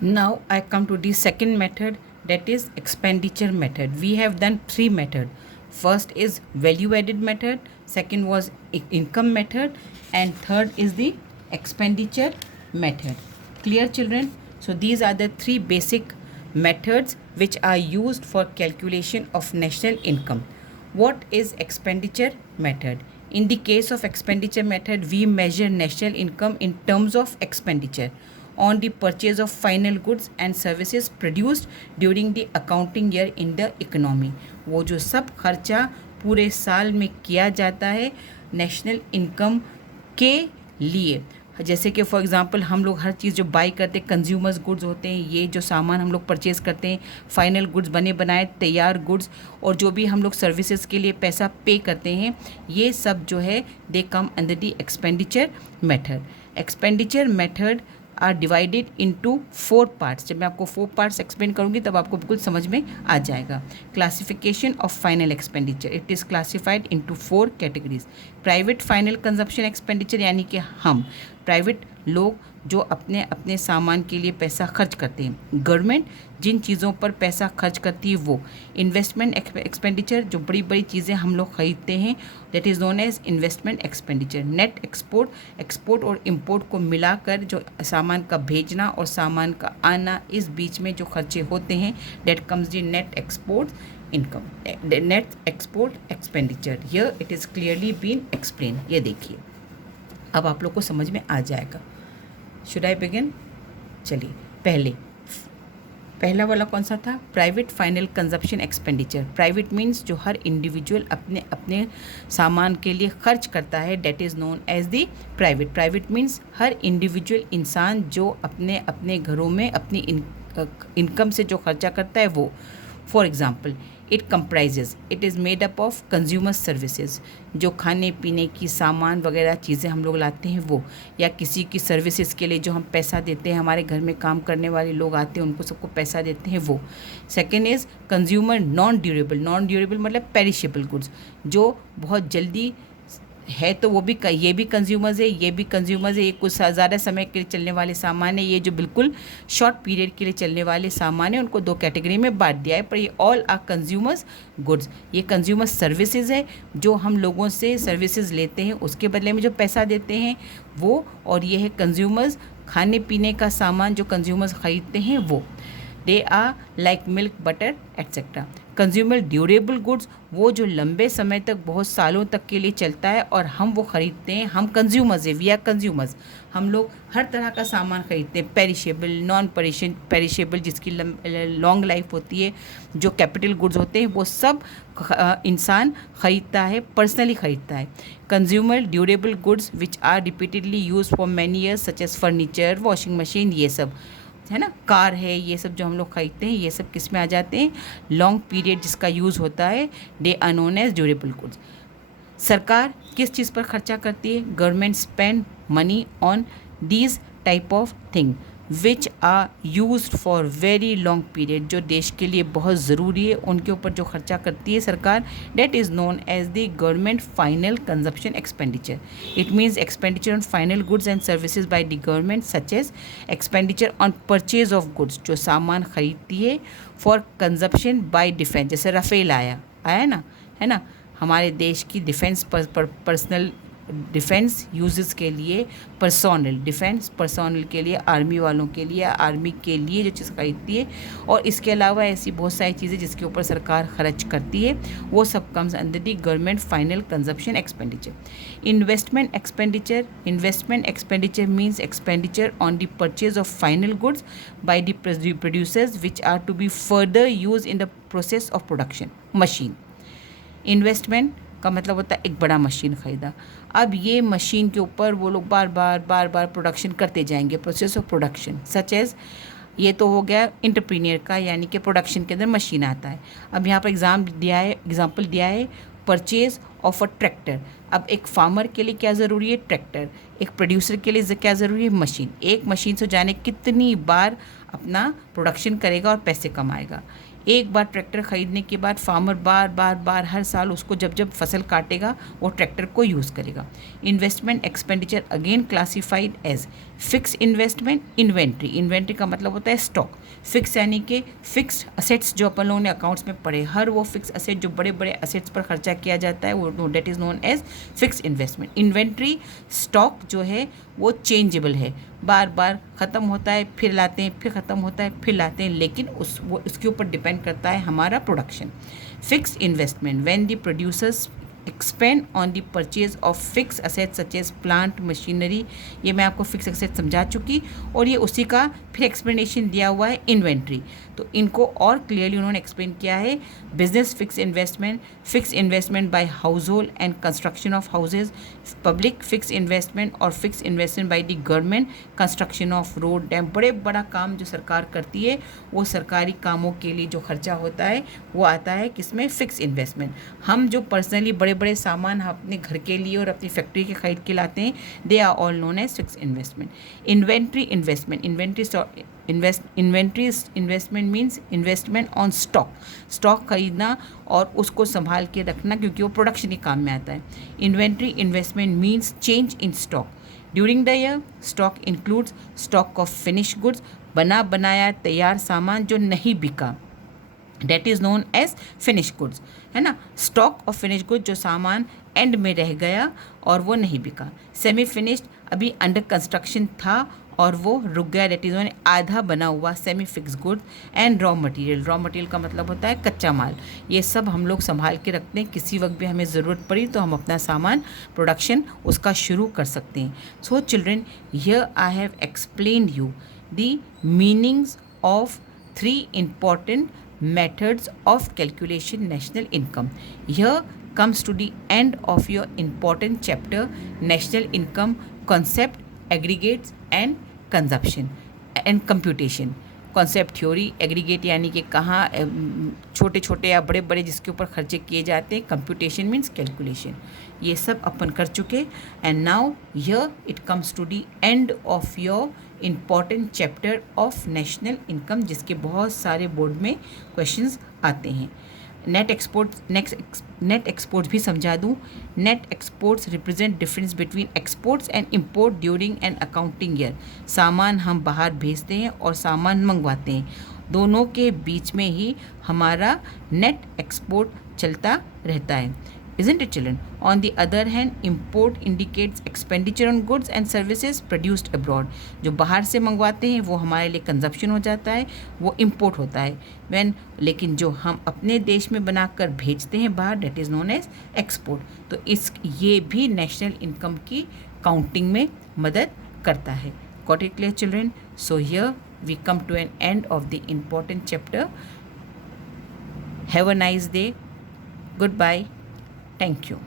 Now I come to the second method, that is expenditure method. We have done three methods. First is value added method, second was income method, and third is the expenditure method. Clear, children? So these are the three basic methods which are used for calculation of national income. What is expenditure method? In the case of expenditure method, we measure national income in terms of expenditure on the purchase of final goods and services produced during the accounting year in the economy. वो जो सब खर्चा पूरे साल में किया जाता है नेशनल इनकम के लिए, जैसे कि फॉर एग्जांपल हम लोग हर चीज़ जो बाई करते हैं कंज्यूमर्स गुड्स होते हैं, ये जो सामान हम लोग परचेज़ करते हैं, फाइनल गुड्स बने बनाए तैयार गुड्स, और जो भी हम लोग सर्विसेज के लिए पैसा पे करते हैं, ये सब जो है they come under the expenditure method. Expenditure method are divided into 4 parts. जब मैं आपको 4 पार्ट्स एक्सप्लेन करूँगी तब आपको बिल्कुल समझ में आ जाएगा. Classification of final expenditure, it is classified into 4 categories. Private final consumption expenditure, यानी कि हम प्राइवेट लोग जो अपने अपने सामान के लिए पैसा खर्च करते हैं. गवर्नमेंट जिन चीज़ों पर पैसा खर्च करती है वो. इन्वेस्टमेंट एक्सपेंडिचर, जो बड़ी बड़ी चीज़ें हम लोग खरीदते हैं, that is known as investment expenditure. Net export और इम्पोर्ट को मिलाकर जो सामान का भेजना और सामान का आना, इस बीच में जो खर्चे होते हैं, that comes the net export income, net export expenditure. Here it is clearly been explain. ये देखिए अब आप लोग को समझ में आ जाएगा. Should I begin? चलिए पहला वाला कौन सा था? Private final consumption expenditure. Private means जो हर इंडिविजुअल अपने अपने सामान के लिए खर्च करता है, that is known as the private. Private means हर इंडिविजुअल इंसान जो अपने अपने घरों में अपनी इनकम से जो खर्चा करता है वो. For example it is made up of consumer services, जो खाने पीने की सामान वगैरह चीज़ें हम लोग लाते हैं वो, या किसी की सर्विसेज के लिए जो हम पैसा देते हैं, हमारे घर में काम करने वाले लोग आते हैं उनको सबको पैसा देते हैं वो. Second is consumer non durable मतलब पेरिशेबल गुड्स, जो बहुत जल्दी है तो वो भी, ये भी कंज्यूमर्स है, ये भी कंज्यूमर्स है. ये कुछ ज़्यादा समय के लिए चलने वाले सामान है, ये जो बिल्कुल शॉर्ट पीरियड के लिए चलने वाले सामान है, उनको 2 कैटेगरी में बांट दिया है, पर ये ऑल आर कंज्यूमर्स गुड्स. ये कंज्यूमर सर्विसेज है, जो हम लोगों से सर्विसेज लेते हैं उसके बदले में जो पैसा देते हैं वो. और ये है कंज्यूमर्स खाने पीने का सामान जो कंज्यूमर्स ख़रीदते हैं वो. They are like milk, butter etcetera. Consumer durable goods, वो जो लंबे समय तक बहुत सालों तक के लिए चलता है और हम वो ख़रीदते हैं. हम कंज्यूमर्स है, वी आर कंज्यूमर्स. हम लोग हर तरह का सामान ख़रीदते हैं, पेरिशेबल, नॉन पेरिशेबल जिसकी लॉन्ग लाइफ होती है, जो कैपिटल गुड्स होते हैं वो सब इंसान ख़रीदता है, पर्सनली ख़रीदता है. Consumer durable goods which are repeatedly use for many years such as furniture, washing machine, ये सब है ना, कार है, ये सब जो हम लोग खरीदते हैं ये सब किस में आ जाते हैं? लॉन्ग पीरियड जिसका यूज़ होता है, they are known as durable goods. सरकार किस चीज़ पर खर्चा करती है? Government spend money on these type of thing which are used for very long period, जो देश के लिए बहुत ज़रूरी है उनके ऊपर जो खर्चा करती है सरकार, that is known as the government final consumption expenditure. It means expenditure on final goods and services by the government such as expenditure on purchase of goods, जो सामान खरीदती है फॉर कंजप्शन बाय डिफेंस. जैसे Rafale आया ना, है ना, हमारे देश की डिफेंस पर्सनल डिफेंस यूजेस के लिए, पर्सोनल डिफेंस पर्सोनल के लिए, आर्मी वालों के लिए, आर्मी के लिए जो चीज़ खरीदती है. और इसके अलावा ऐसी बहुत सारी चीज़ें जिसके ऊपर सरकार खर्च करती है, वो सब comes under the government final consumption expenditure. Investment expenditure means expenditure on the purchase of final goods by the producers which are to be further use in the process of production. Machine, investment का मतलब होता है एक बड़ा machine ख़रीदा. अब ये machine के ऊपर वो लोग बार बार प्रोडक्शन करते जाएंगे, process of production such as, ये तो हो गया इंटरप्रीनियर का, यानी कि प्रोडक्शन के अंदर मशीन आता है. अब यहाँ पर एग्जाम्पल दिया है परचेज ऑफ अ ट्रैक्टर. अब एक फार्मर के लिए क्या ज़रूरी है? ट्रैक्टर. एक प्रोड्यूसर के लिए क्या ज़रूरी है? मशीन. एक मशीन से जाने कितनी बार अपना प्रोडक्शन करेगा और पैसे कमाएगा. एक बार ट्रैक्टर ख़रीदने के बाद फार्मर बार बार बार हर साल उसको जब जब फसल काटेगा वो ट्रैक्टर को यूज़ करेगा। Investment expenditure again classified as fix investment, inventory, inventory का मतलब होता है स्टॉक, फिक्स यानी कि फिक्स्ड असेट्स जो अपन लोगों ने अकाउंट्स में पढ़े, हर वो फिक्स असेट जो बड़े बड़े असेट्स पर खर्चा किया जाता है वो that is known as fix investment. Inventory stock जो है वो चेंजेबल है, बार बार ख़त्म होता है फिर लाते हैं, फिर ख़त्म होता है फिर लाते हैं, लेकिन उसके ऊपर डिपेंड करता है हमारा production. Fix investment when the producers expend on the purchase of fix assets such as plant machinery, ये मैं आपको फिक्स असेट समझा चुकी, और ये उसी का फिर एक्सप्लेनेशन दिया हुआ है इन्वेंट्री। तो इनको और क्लियरली उन्होंने एक्सप्लेन किया है। Business fix investment by household and construction of houses, public fix investment और fix investment by the government, construction of road dam, बड़े बड़ा काम जो सरकार करती है वो सरकारी कामों के लिए जो खर्चा होता है वो आता है किसमें, फिक्स इन्वेस्टमेंट। हम जो पर्सनली बड़े बड़े सामान हम अपने घर के लिए और अपनी फैक्ट्री के खरीद के लाते हैं, they are all known as fix investment. Inventory investment, inventory investment means investment on stock खरीदना और उसको संभाल के रखना क्योंकि वो प्रोडक्शन के काम में आता है। Inventory investment means change in stock during the year. Stock includes stock of finish goods, बना बनाया तैयार सामान जो नहीं बिका, that is known as finish goods, है ना। स्टॉक ऑफ फिनिश गुड्स जो सामान एंड में रह गया और वो नहीं बिका। सेमी फिनिश्ड अभी अंडर कंस्ट्रक्शन था और वो रुक गया, डेट इज़ नोन आधा बना हुआ semi fix goods. And raw material का मतलब होता है कच्चा माल, ये सब हम लोग संभाल के रखते हैं, किसी वक्त भी हमें ज़रूरत पड़ी तो हम अपना सामान प्रोडक्शन उसका शुरू कर सकते हैं। So children, here I have explained you the meanings of 3 important methods of calculation national income. Here comes to the end of your important chapter, national income concept, aggregates and consumption and computation. Concept theory, aggregate यानी कि कहाँ छोटे छोटे या बड़े बड़े जिसके ऊपर खर्चे किए जाते हैं, कंप्यूटेशन मीन्स कैलकुलेशन, ये सब अपन कर चुके। And now here it comes to the end of your important chapter of national income, जिसके बहुत सारे बोर्ड में क्वेश्चंस आते हैं। नेट एक्सपोर्ट्स भी समझा दूँ। Net exports represent difference between exports and import during an accounting year. सामान हम बाहर भेजते हैं और सामान मंगवाते हैं, दोनों के बीच में ही हमारा नेट एक्सपोर्ट चलता रहता है। Isn't it, children? On the other hand, import indicates expenditure on goods and services produced abroad. जो बाहर से मंगवाते हैं वो हमारे लिए कंजप्शन हो जाता है, वो इम्पोर्ट होता है। लेकिन जो हम अपने देश में बनाकर भेजते हैं बाहर, that is known as export. तो ये भी नेशनल इनकम की काउंटिंग में मदद करता है। Got it clear, children? So here we come to an end of the important chapter. Have a nice day. Goodbye. Thank you.